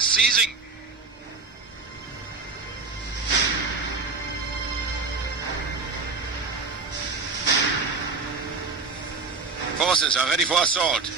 I'm seizing. Forces are ready for assault.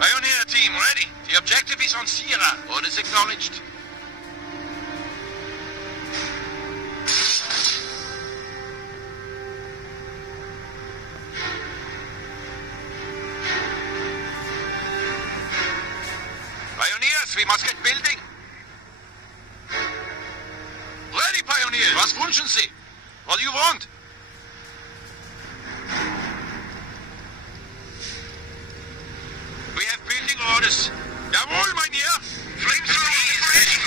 Pioneer team ready. The objective is on Sierra. Orders acknowledged. Pioneers, we must get building. Ready, Pioneers. Was wünschen Sie? What do you want? We have building orders. Jawohl, mein Herr. Flamethrower is ready.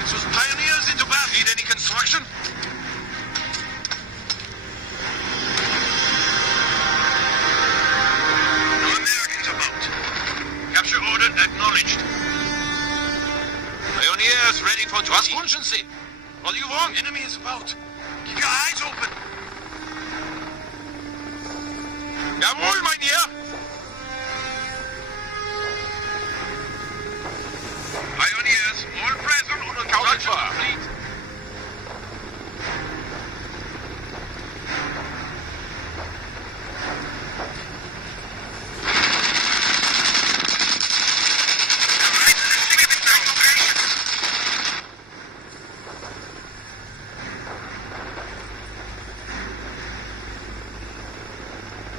Jetzt was Pioneers into battle. Need any construction? No Americans about. Capture order acknowledged. Pioneers ready for duty. Was wünschen Sie? What do you want? Enemy is about. Keep your eyes open. Jawohl, mein Herr. Pioneers, all present on the counter fleet.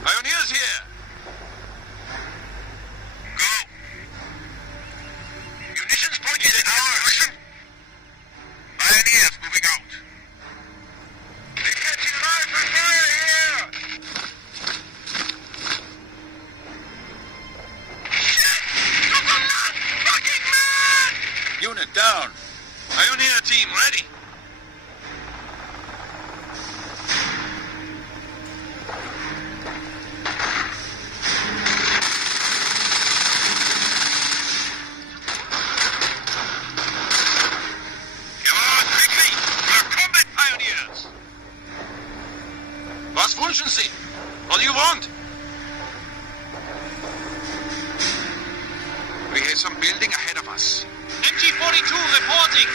Pioneers here. Go. Munitions point is ours. Pioneers moving out. They're catching rifle fire here. Shit! You're the last fucking man! Unit down. Pioneer team ready. Was wünschen Sie? What do you want? We have some building ahead of us. MG-42 reporting.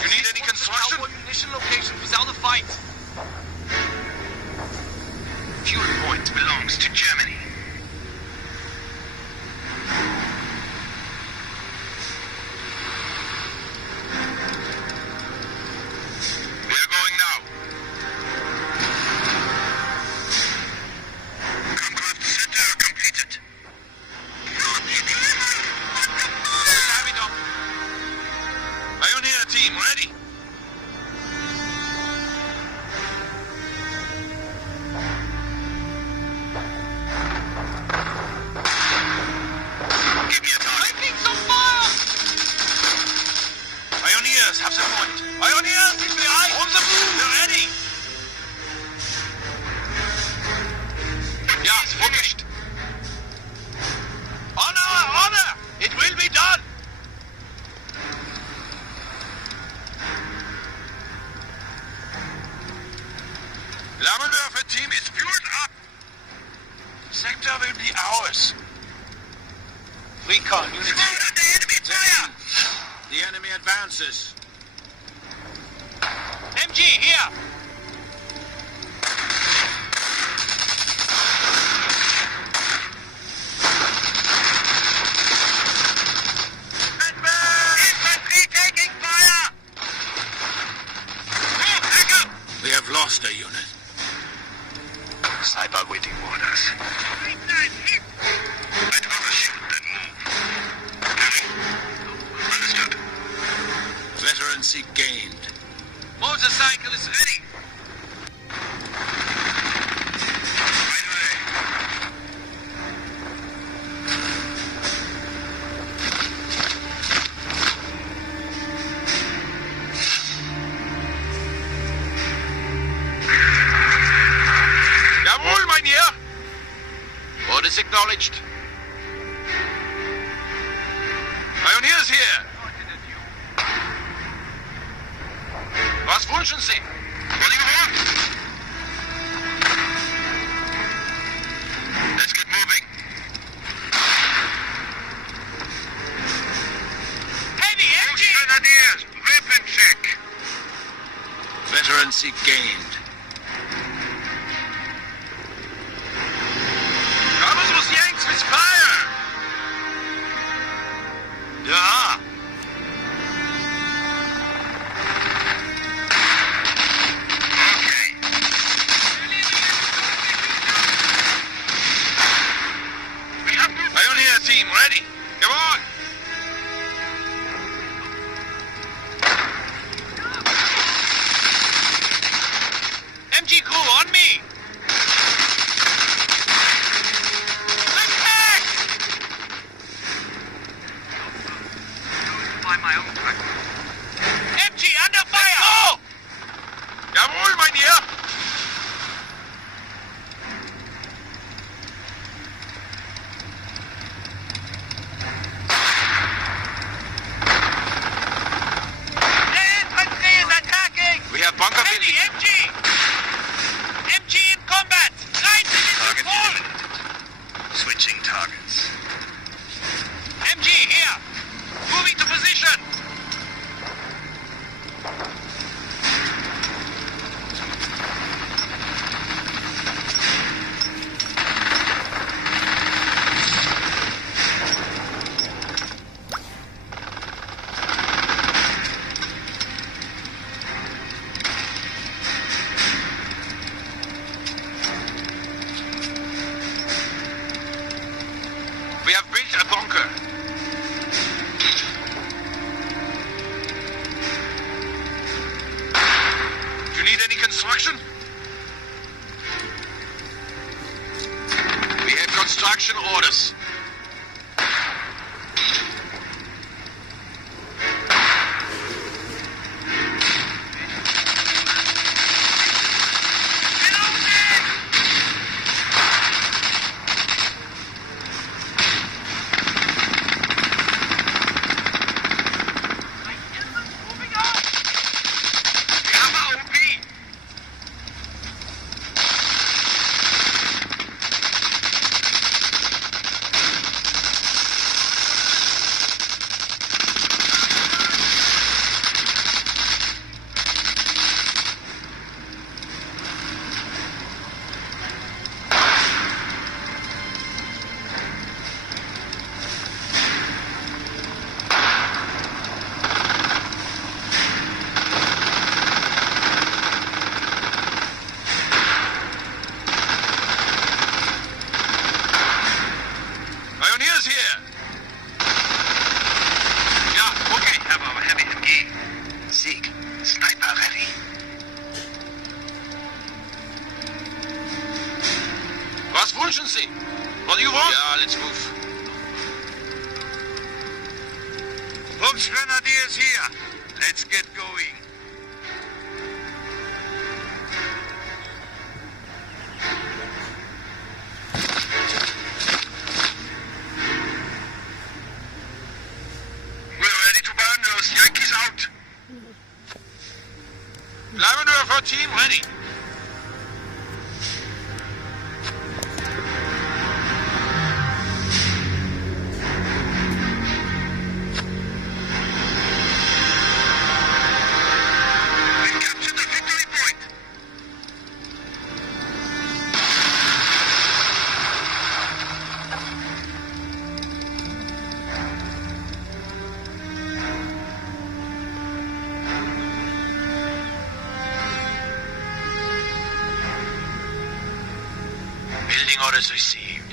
You need any construction? Munition location without a fight. Fuel point belongs to Germany. Pioneer team ready. Give me a target. Taking some fire. Pioneers have the point. Pioneers is behind. On the move. They're ready. Ja, finished. Honor. It will be done. Flammenwerfer team is fueled up. Sector will be ours. Recon units. The enemy fire. The enemy advances. MG here. Infantry taking fire. Back up. We have lost a unit. Sniper waiting orders. I'd rather shoot than move. Understood. Veterancy gained. Motorcycle is ready. Right away. Orders acknowledged. Pioneers here. Was wünschen Sie? What do you want? Let's get moving. Heavy MG! Grenadiers, weapon check. Veterancy gained. Covers was Yanks with fire. Ja. Okay. We have Pioneer team ready. Come on. MG crew on me! Attack! By my own truck. MG under fire! Go! Jawohl, mein Herr. Infantry is attacking! We have bunker Heavy building. MG! MG in combat! Lines in Target full! eliminated. Switching targets. MG here! Moving to position! We have built a bunker. Do you need any construction? We have construction orders. Wir haben AOP. Pioneers here. Yeah, okay. Have our heavy MG. Sieg. Sniper ready. Was wünschen Sie? What do you want? Yeah, let's move. Folks, Grenadiers here. Let's get going. We're ready to burn those Yankees out. Flammenwerfer team ready. We've captured the victory point. Building orders received.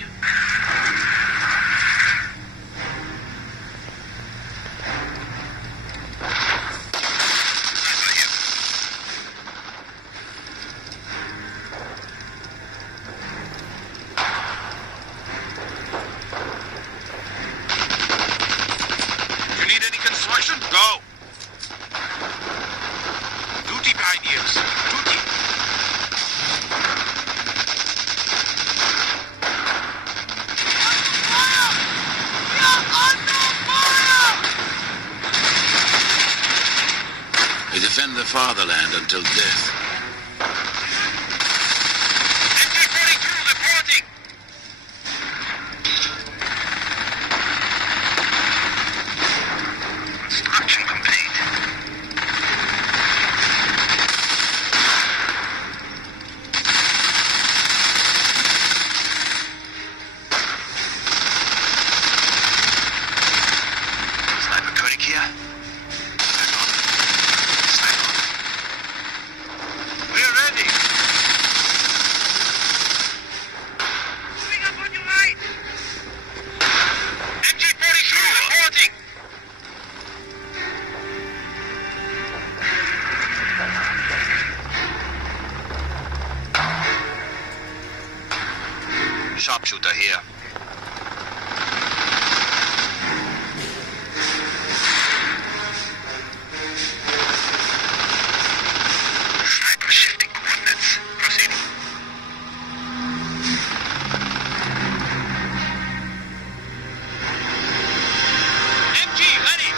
You need any construction? Go. Duty pioneers. Duty. defend the fatherland until death. MG-42 reporting. Construction complete. Sniper Koenig here. Stand on. Stand on. We're ready. Moving up on your right. MG-42 reporting. Sharpshooter here. Sniper shifting coordinates. Proceeding. MG ready.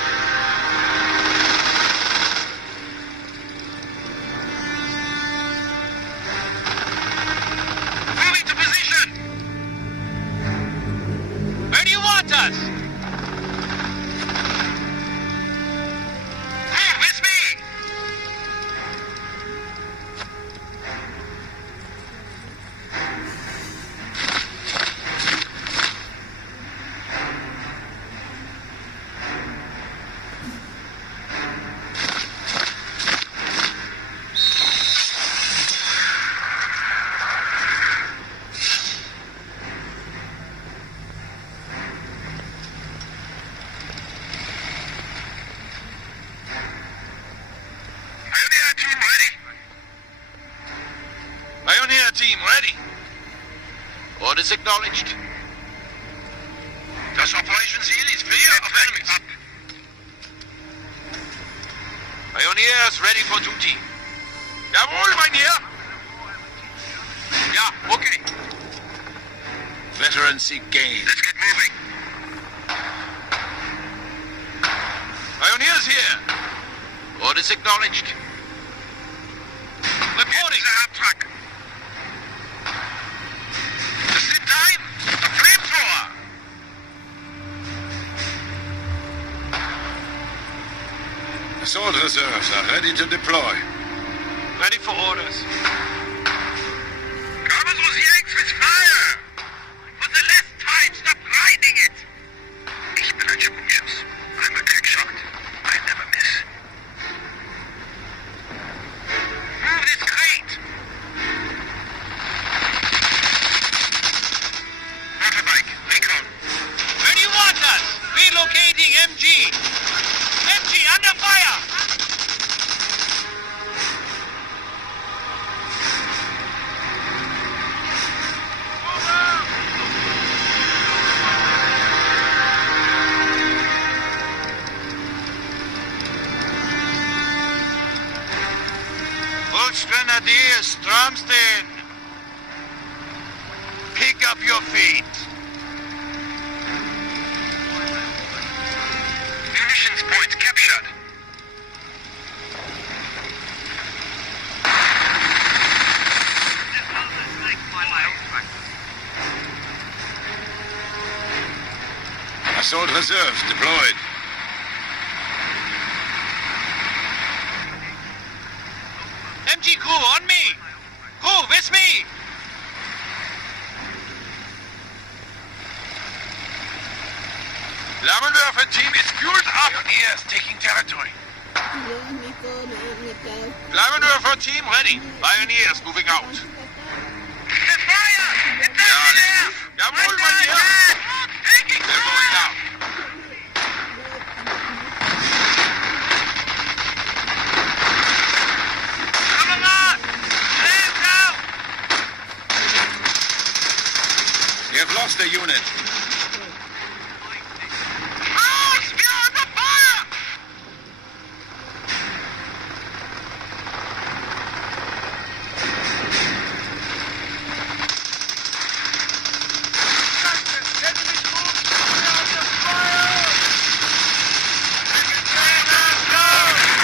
Moving to position. Where do you want us? Move with me. Pioneer team ready? Pioneer team ready. Orders acknowledged. Das Operation Seal is clear of enemies. Up. Pioneers ready for duty. Jawohl, mein Herr. Ja, okay. Veteran seek gain. Let's get moving. Pioneers here. Orders acknowledged. Reporting. The hub truck. Just in time. The flamethrower. Assault reserves are ready to deploy. Ready for orders. Cover those Yanks with fire. For the last time, stop grinding it. Ich bin ein Sprungschuss. I'm a crack shot. I never miss. Move this crate. Motorbike, recon. Where do you want us? Relocating MG. MG under fire. Volksgrenadiers, Stromsten. Pick up your feet. Munitions point captured. Assault reserves deployed. MG crew on me. Crew with me. Flammenwerfer team is fueled up. Pioneers taking territory. Flammenwerfer team ready. Pioneers moving out. Fire! Ja, jawohl, mein Herr. Taking They're going down. Coming on! Hands out! We have lost a unit. Cruise! We're under fire!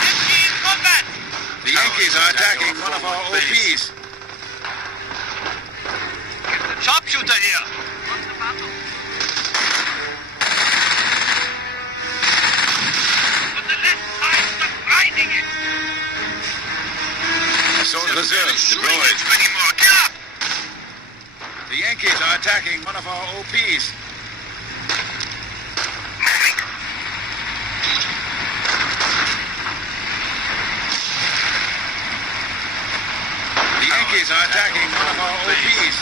MG in combat! sharpshooter here. But the left side, stop riding it. Assault reserves Shooting deployed. it anymore. Get up! The Yankees are attacking one of our OPs. The Yankees are attacking one of our OPs.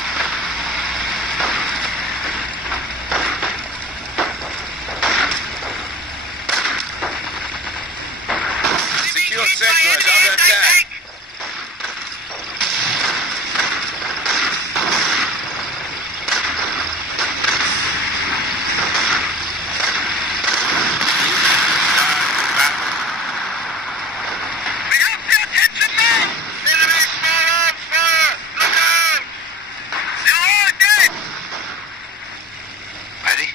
Secure sector is under attack. We have the attention now! Enemy small arms fire! Look out! They're all dead! Ready?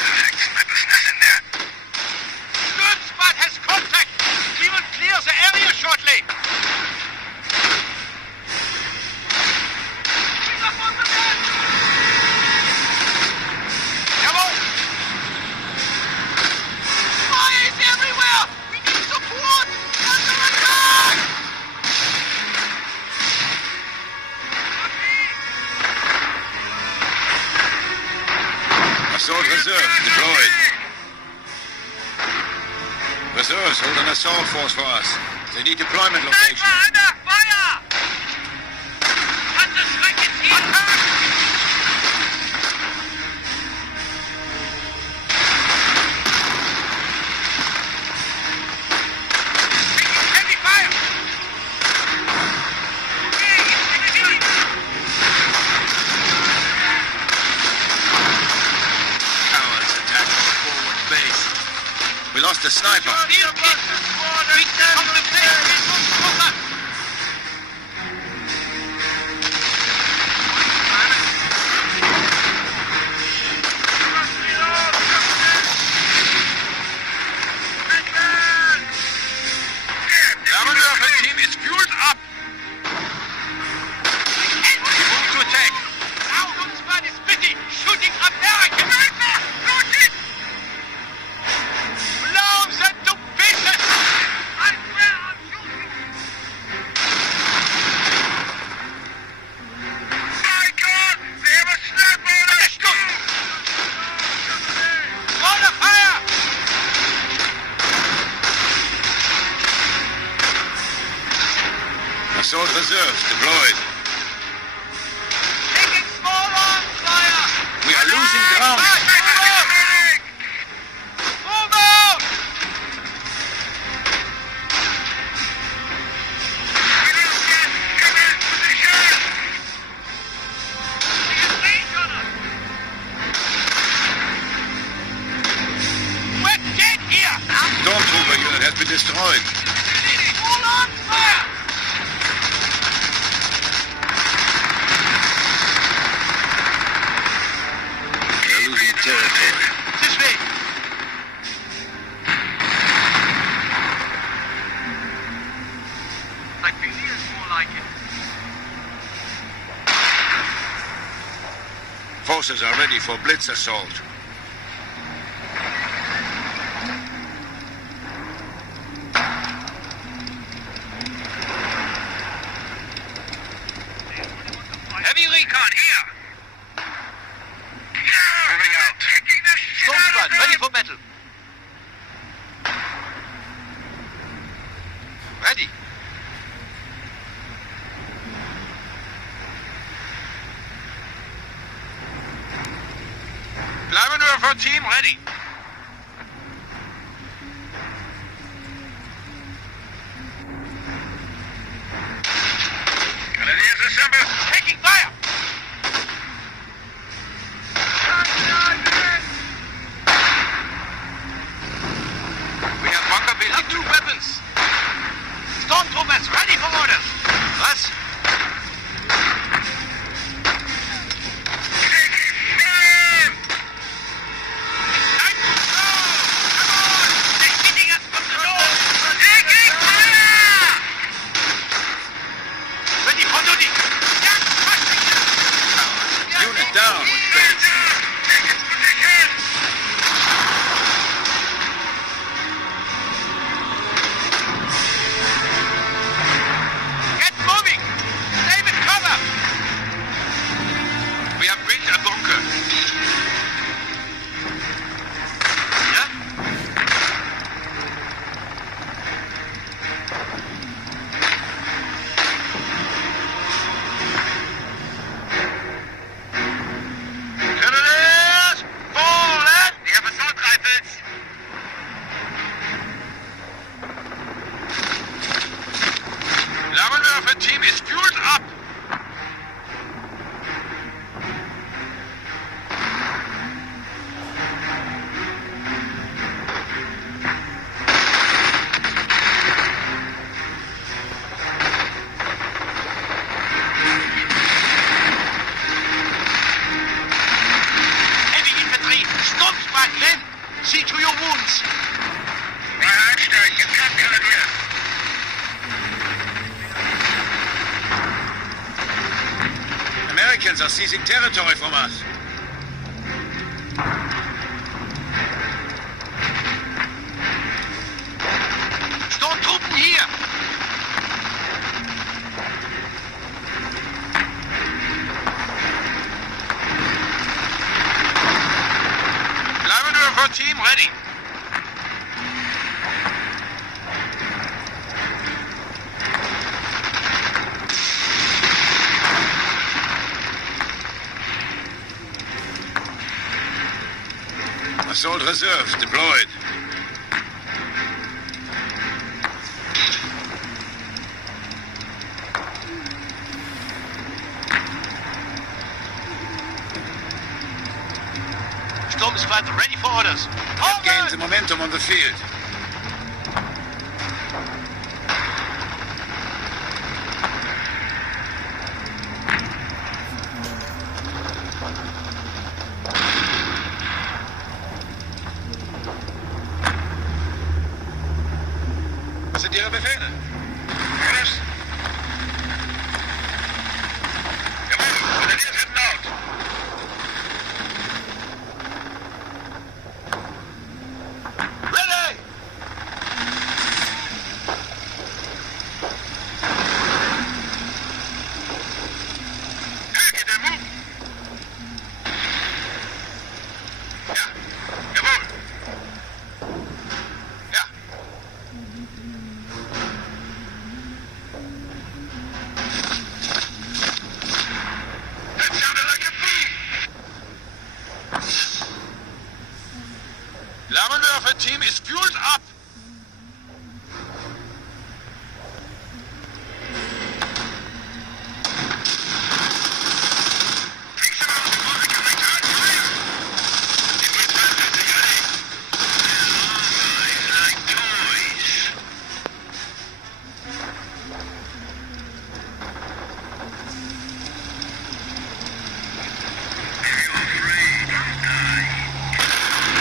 Perfect. Sniper's nest in there. Good spot has contact. We will clear the area shortly. Keep up on the man. Jawohl. Fire is everywhere. We need support. Under attack. Assault reserves deployed. Reserves hold an assault force for us. They need deployment location. Sniper under fire. Panzerschreck ist hier. Attack. Taking heavy fire. Okay, it's enemy. Cowards attack our forward base. We lost a sniper. Field kit. Bring them from the place. Schusswaffen. The Manöver team is fueled up! Move to attack. Now Huntsman is busy shooting Americans. Shoot it! Blow them to pieces. I swear I'll shoot you. My God! They have a sniper on us! Understood. Order fire. Assault reserves deployed. Taking small arms fire. We are losing ground. Move out. We're dead here. Stormtrooper unit has been destroyed. Small arms fire. We are losing territory. This way. Siberia's more like it. Forces are ready for blitz assault. Heavy recon here. Moving out. Taking the shit out Stormfront, of them! ready for battle. Ready. Flammenwerfer team ready. Grenadiers assembled. Taking fire. We have bunker building. Have two weapons. Stormtroopers ready for orders. Was? Taking fire! I'm Americans are seizing territory from us. Sturmtruppen hier! Flammenwerfer team ready. Assault reserves deployed. Sturmsquad ready for orders. We've gained the momentum on the field. Was sind Ihre Befehle? Orders. Jawohl, Grenadiers heading out. Ready! Get them move. Ja, jawohl. Ja. That sounded like a boom. Flammenwerfer team is fueled up.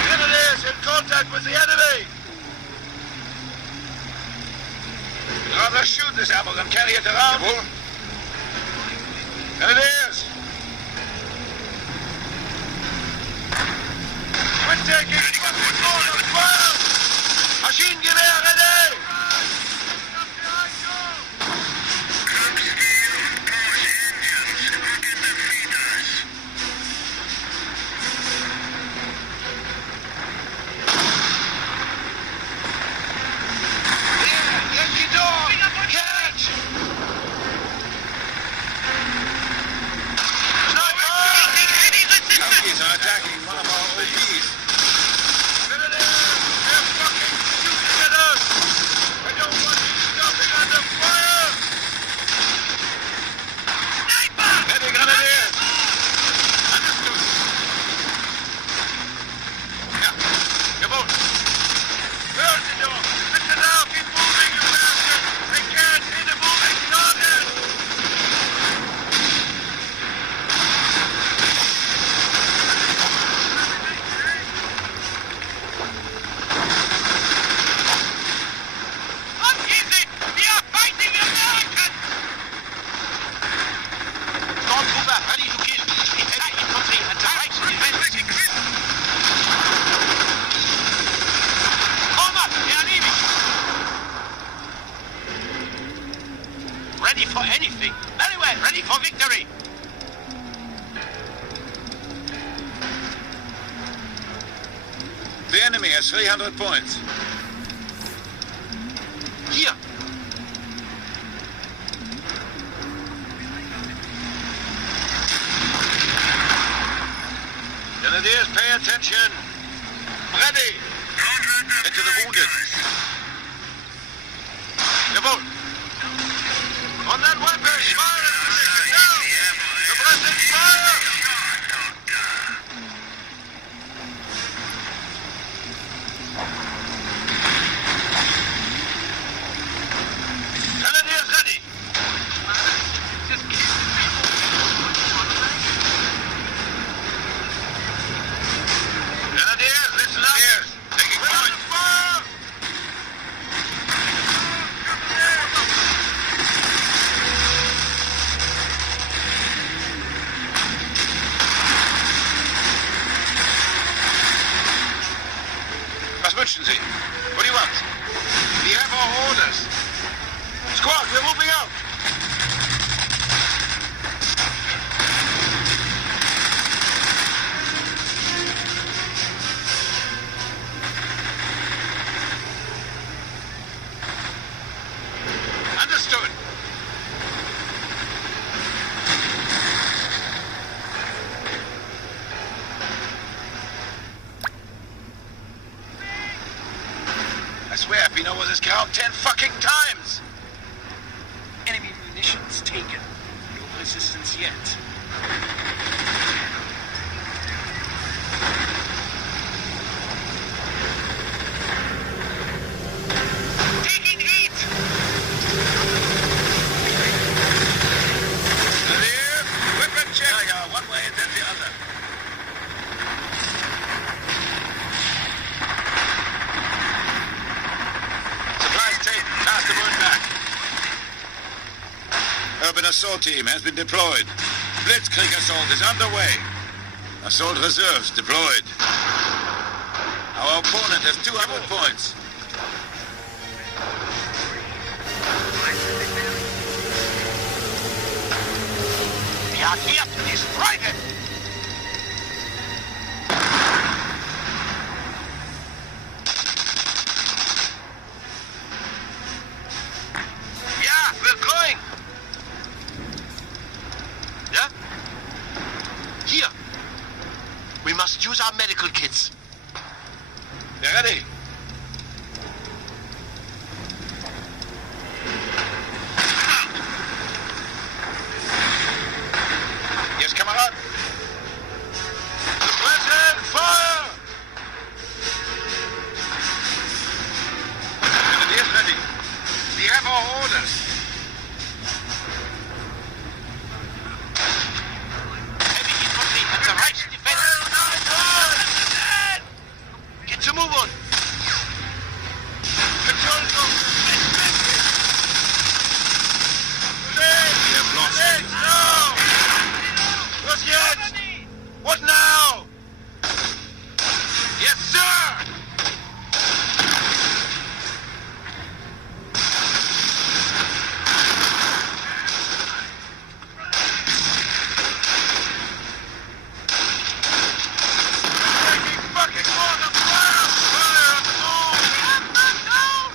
Grenadiers in contact with the enemy. Rather shoot this ammo than carry it around. Jawohl. Grenadiers! We're taking fire. Maschinengewehr ready. Yankee dog. Catch. Yankees are attacking one of our OPs. Grenadiers, they're fucking shooting at us. I don't want you stopping under fire. Sniper! Heavy Grenadiers! Understood. Ja, jawohl. Hören Sie doch. Bitte now, keep moving, you bastard. I can't see the moving target. What is it? We are fighting Americans! Stormtrooper, ready to kill. Attack infantry at the right defense. Form up, we are leaving. Ready for anything. Very well, ready for victory. The enemy has 300 points. Hier. Grenadiers, pay attention. Ready. Get to the wounded. Jawohl. On that weapon, fire! Down! Suppressing fire! Grenadiers ready! Grenadiers, listen up! Taking point! Fire! was this ground 10 fucking times! Enemy munitions taken. No resistance yet. Taking heat! Clear! Weapon check! Yeah, one way and then the other. Supplies taken. Pass the word back. Urban assault team has been deployed. Blitzkrieg assault is underway. Assault reserves deployed. Our opponent has 200 points. We are here to destroy them! Yeah, we're going. Yeah? Here. We must use our medical kits. We're ready. Yes, Kamerad. Suppressing fire! Grenadier is ready. We have our orders. Heavy infantry at the right defense. Get to move on. Control room. We have lost it. No! What's yet? What now? Yes, sir! Taking fucking water! Fire! Fire on the move!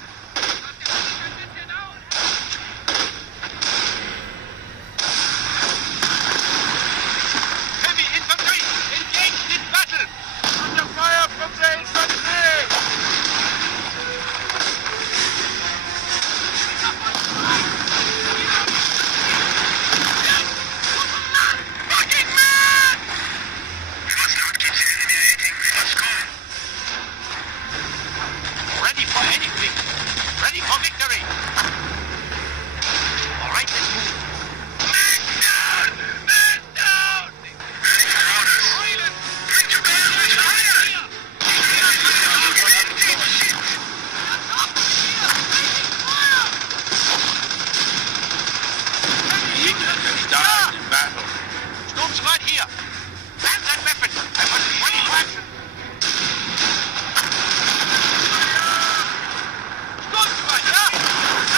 Heavy infantry engaged in battle. Under fire from the infantry! Fucking man! We must not keep humiliating. We must go. Ready for anything. Ready for victory. All right, let's move. Man down! Man down! Ready for orders. Bring to bear with fire! England has died in battle. Storm's right here. Land that weapon. I want ready for action. Storm's right here.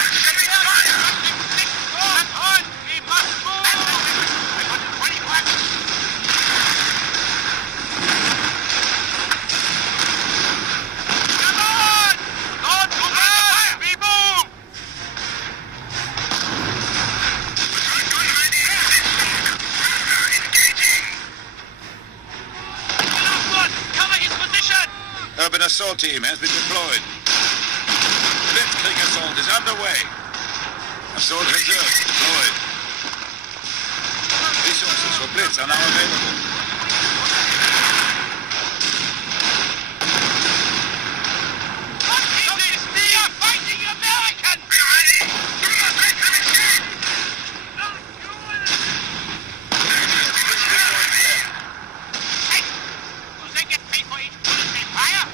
Receiving fire! Stand on. We must move. Land that weapon. I want ready for action. Come on. Don't move fire. We move. Gun ready. Engaging. Last one. Cover his position. Urban assault team has been deployed. Blitzkrieg assault is underway. Assault reserves deployed. Resources for Blitz are now available. We are fighting Americans. We are ready. Do not let them escape. Hey, do they get paid for each bullet they fire?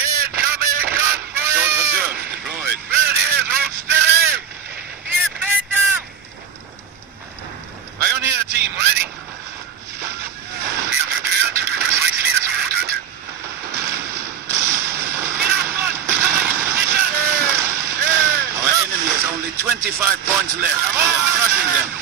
Incoming gunfire! Assault reserves deployed. There it is, hold steady! Here, man down. Pioneer team ready. We are prepared to do precisely as ordered. Get up, one. Cover his position. Our enemy has only 25 points left. Crushing them.